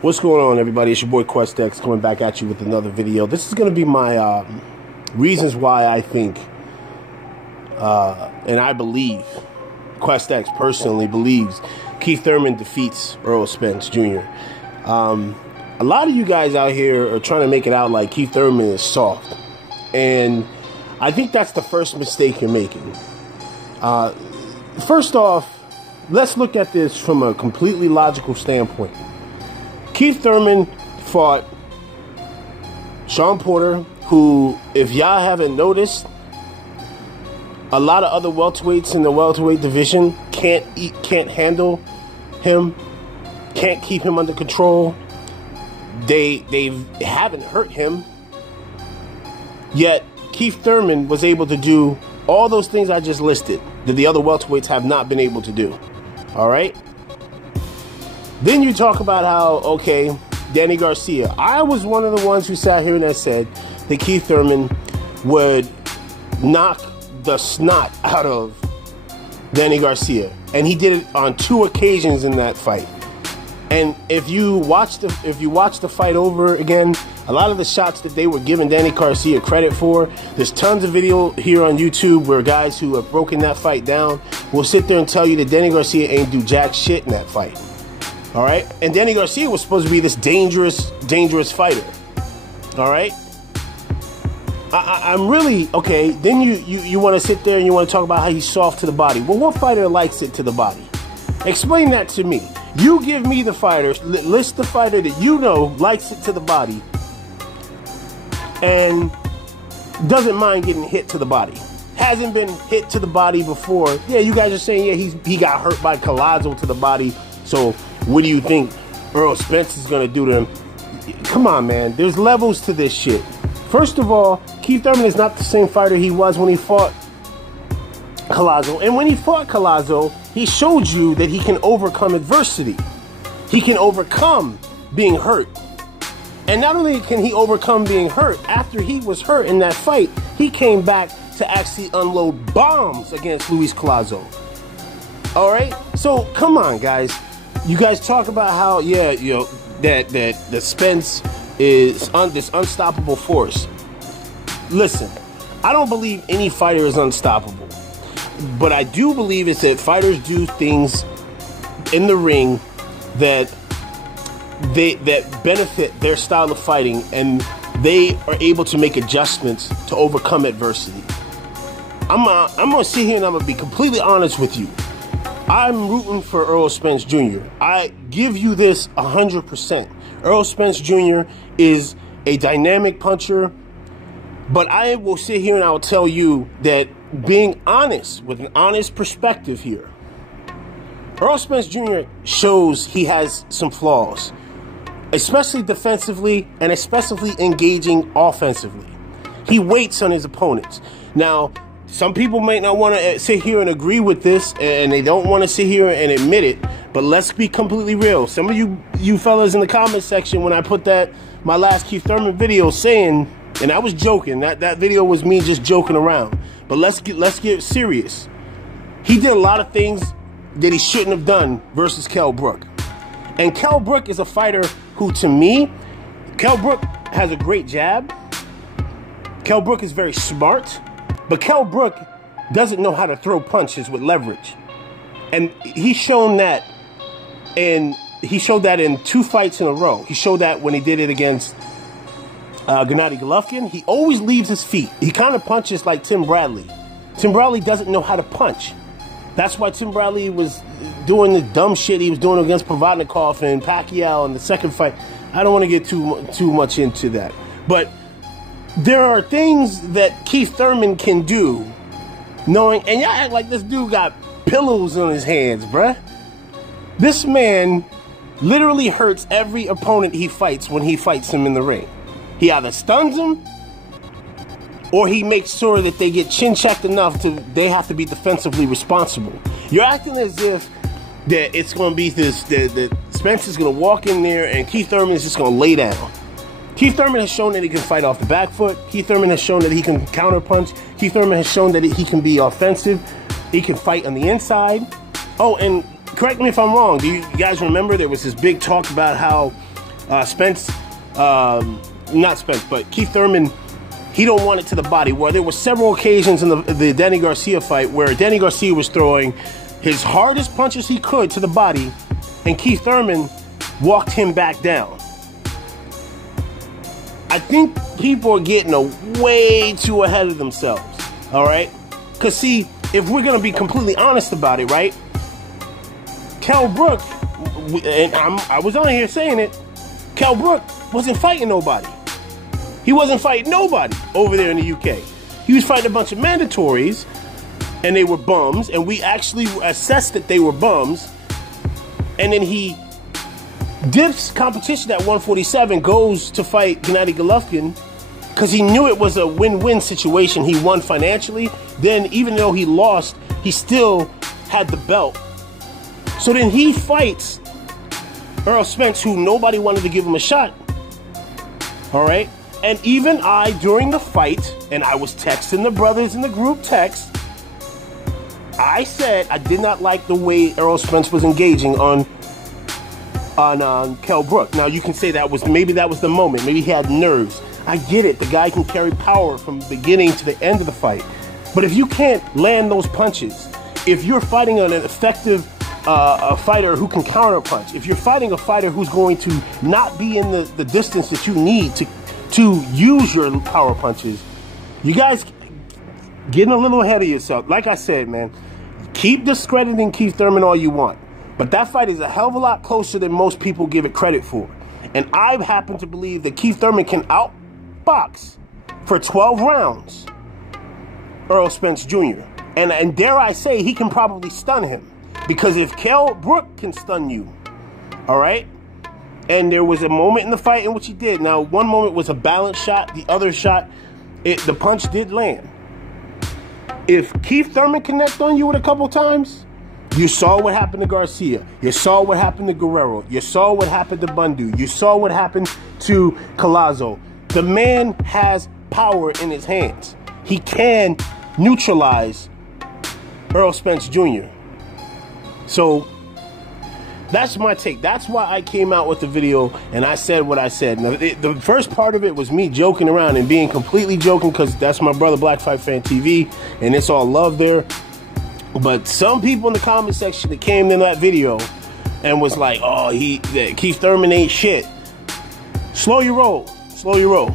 What's going on, everybody? It's your boy QuestX coming back at you with another video. This is going to be my reasons why I think and I believe, QuestX personally believes, Keith Thurman defeats Errol Spence Jr. A lot of you guys out here are trying to make it out like Keith Thurman is soft, and I think that's the first mistake you're making. First off, let's look at this from a completely logical standpoint. Keith Thurman fought Shawn Porter, who, if y'all haven't noticed, a lot of other welterweights in the welterweight division can't handle him, can't keep him under control. They haven't hurt him, yet Keith Thurman was able to do all those things I just listed that the other welterweights have not been able to do. All right. Then you talk about how, okay, Danny Garcia. I was one of the ones who sat here and that said that Keith Thurman would knock the snot out of Danny Garcia, and he did it on 2 occasions in that fight. And if you watch the fight over again, a lot of the shots that they were giving Danny Garcia credit for, there's tons of video here on YouTube where guys who have broken that fight down will sit there and tell you that Danny Garcia ain't do jack shit in that fight. All right, and Danny Garcia was supposed to be this dangerous fighter. All right, I'm really okay. Then you want to sit there and you want to talk about how he's soft to the body. Well, what fighter likes it to the body? Explain that to me. You give me the fighter, list the fighter that you know likes it to the body and doesn't mind getting hit to the body. Hasn't been hit to the body before. Yeah, you guys are saying, yeah, he got hurt by Collazo to the body. So what do you think Errol Spence is going to do to him? Come on, man. There's levels to this shit. First of all, Keith Thurman is not the same fighter he was when he fought Collazo. And when he fought Collazo, he showed you that he can overcome adversity. He can overcome being hurt. And not only can he overcome being hurt, after he was hurt in that fight, he came back to actually unload bombs against Luis Collazo. All right? So, come on, guys. You guys talk about how, yeah, you know, that Spence is this unstoppable force. Listen, I don't believe any fighter is unstoppable. But I do believe it's that fighters do things in the ring that benefit their style of fighting, and they are able to make adjustments to overcome adversity. I'm gonna sit here and I'm gonna be completely honest with you. I'm rooting for Errol Spence Jr. I give you this 100%. Errol Spence Jr. is a dynamic puncher, but I will sit here and I will tell you that being honest, with an honest perspective here, Errol Spence Jr. shows he has some flaws, especially defensively and especially engaging offensively. He waits on his opponents. Now, some people might not want to sit here and agree with this, and they don't want to sit here and admit it, but let's be completely real. Some of you fellas in the comment section, when I put my last Keith Thurman video saying, and I was joking, that video was me just joking around, but let's get serious. He did a lot of things that he shouldn't have done versus Kell Brook. And Kell Brook is a fighter who, to me, Kell Brook has a great jab. Kell Brook is very smart. But Kell Brook doesn't know how to throw punches with leverage. And he's shown that, and he showed that in 2 fights in a row. He showed that when he did it against Gennady Golovkin. He always leaves his feet. He kind of punches like Tim Bradley. Tim Bradley doesn't know how to punch. That's why Tim Bradley was doing the dumb shit he was doing against Provodnikov and Pacquiao in the second fight. I don't want to get too much into that. But there are things that Keith Thurman can do, knowing, and y'all act like this dude got pillows on his hands, bruh. This man literally hurts every opponent he fights when he fights him in the ring. He either stuns them, or he makes sure that they get chin-checked enough they have to be defensively responsible. You're acting as if that it's going to be this, that Spence is going to walk in there and Keith Thurman is just going to lay down. Keith Thurman has shown that he can fight off the back foot. Keith Thurman has shown that he can counterpunch. Keith Thurman has shown that he can be offensive. He can fight on the inside. Oh, and correct me if I'm wrong. Do you guys remember there was this big talk about how Spence, not Spence, but Keith Thurman, he don't want it to the body. Where there were several occasions in the Danny Garcia fight where Danny Garcia was throwing his hardest punches he could to the body, and Keith Thurman walked him back down. I think people are getting way too ahead of themselves, all right? Because, see, if we're going to be completely honest about it, right? Kell Brook, and I was on here saying it, Kell Brook wasn't fighting nobody. He wasn't fighting nobody over there in the UK. He was fighting a bunch of mandatories, and they were bums, and we actually assessed that they were bums, and then he dips competition at 147, goes to fight Gennady Golovkin, because he knew it was a win-win situation. He won financially, then even though he lost, he still had the belt. So then he fights Errol Spence, who nobody wanted to give him a shot, all right? And even I, during the fight, and I was texting the brothers in the group text, I said I did not like the way Errol Spence was engaging on Kell Brook. Now, you can say maybe that was the moment. Maybe he had nerves. I get it. The guy can carry power from beginning to the end of the fight. But if you can't land those punches, if you're fighting an effective fighter who can counterpunch, if you're fighting a fighter who's going to not be in the distance that you need to use your power punches, you guys getting a little ahead of yourself. Like I said, man, keep discrediting Keith Thurman all you want, but that fight is a hell of a lot closer than most people give it credit for. And I happen to believe that Keith Thurman can outbox for 12 rounds Errol Spence Jr. And dare I say, he can probably stun him. Because if Kell Brook can stun you, all right? And there was a moment in the fight in which he did. Now, one moment was a balanced shot. The other shot, the punch did land. If Keith Thurman connect on you with a couple times, you saw what happened to Garcia. You saw what happened to Guerrero. You saw what happened to Bundu. You saw what happened to Collazo. The man has power in his hands. He can neutralize Errol Spence Jr. So that's my take. That's why I came out with the video and I said what I said. Now, the first part of it was me joking around and being completely joking because that's my brother Black Fight Fan TV and it's all love there. But some people in the comment section that came in that video and was like, oh, Keith Thurman ain't shit. Slow your roll. Slow your roll.